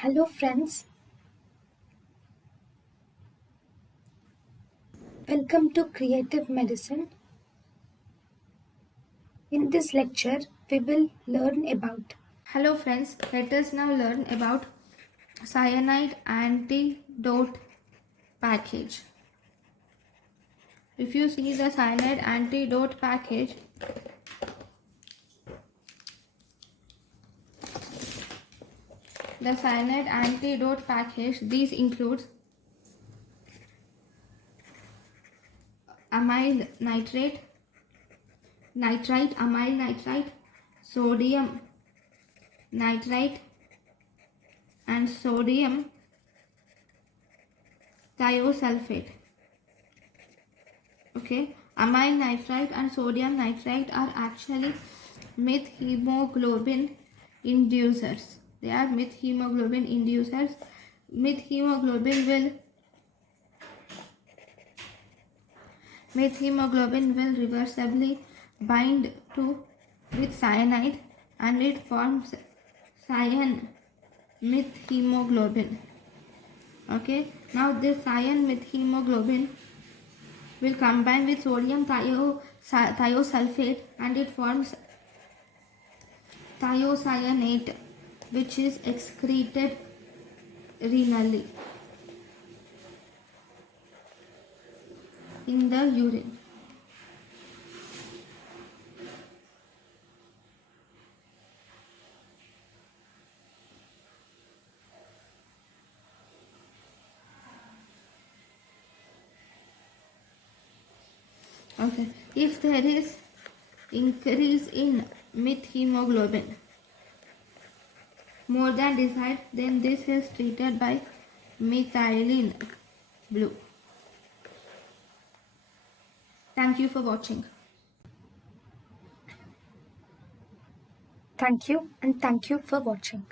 Hello friends, welcome to Creative Medicine. In this lecture, we will learn about. Hello friends, let us now learn about cyanide antidote package. If you see the cyanide antidote package, these includes amyl nitrate, amyl nitrite, sodium nitrite and sodium thiosulfate. Okay, amyl nitrite and sodium nitrite are actually methemoglobin inducers. They are methemoglobin inducers. Methemoglobin will reversibly bind with cyanide and it forms cyan methemoglobin. Okay, now this cyan methemoglobin will combine with sodium thiosulfate and it forms thiocyanate, which is excreted renally in the urine. Okay, if there is increase in methemoglobin more than desired, then this is treated by methylene blue. Thank you for watching. Thank you and thank you for watching.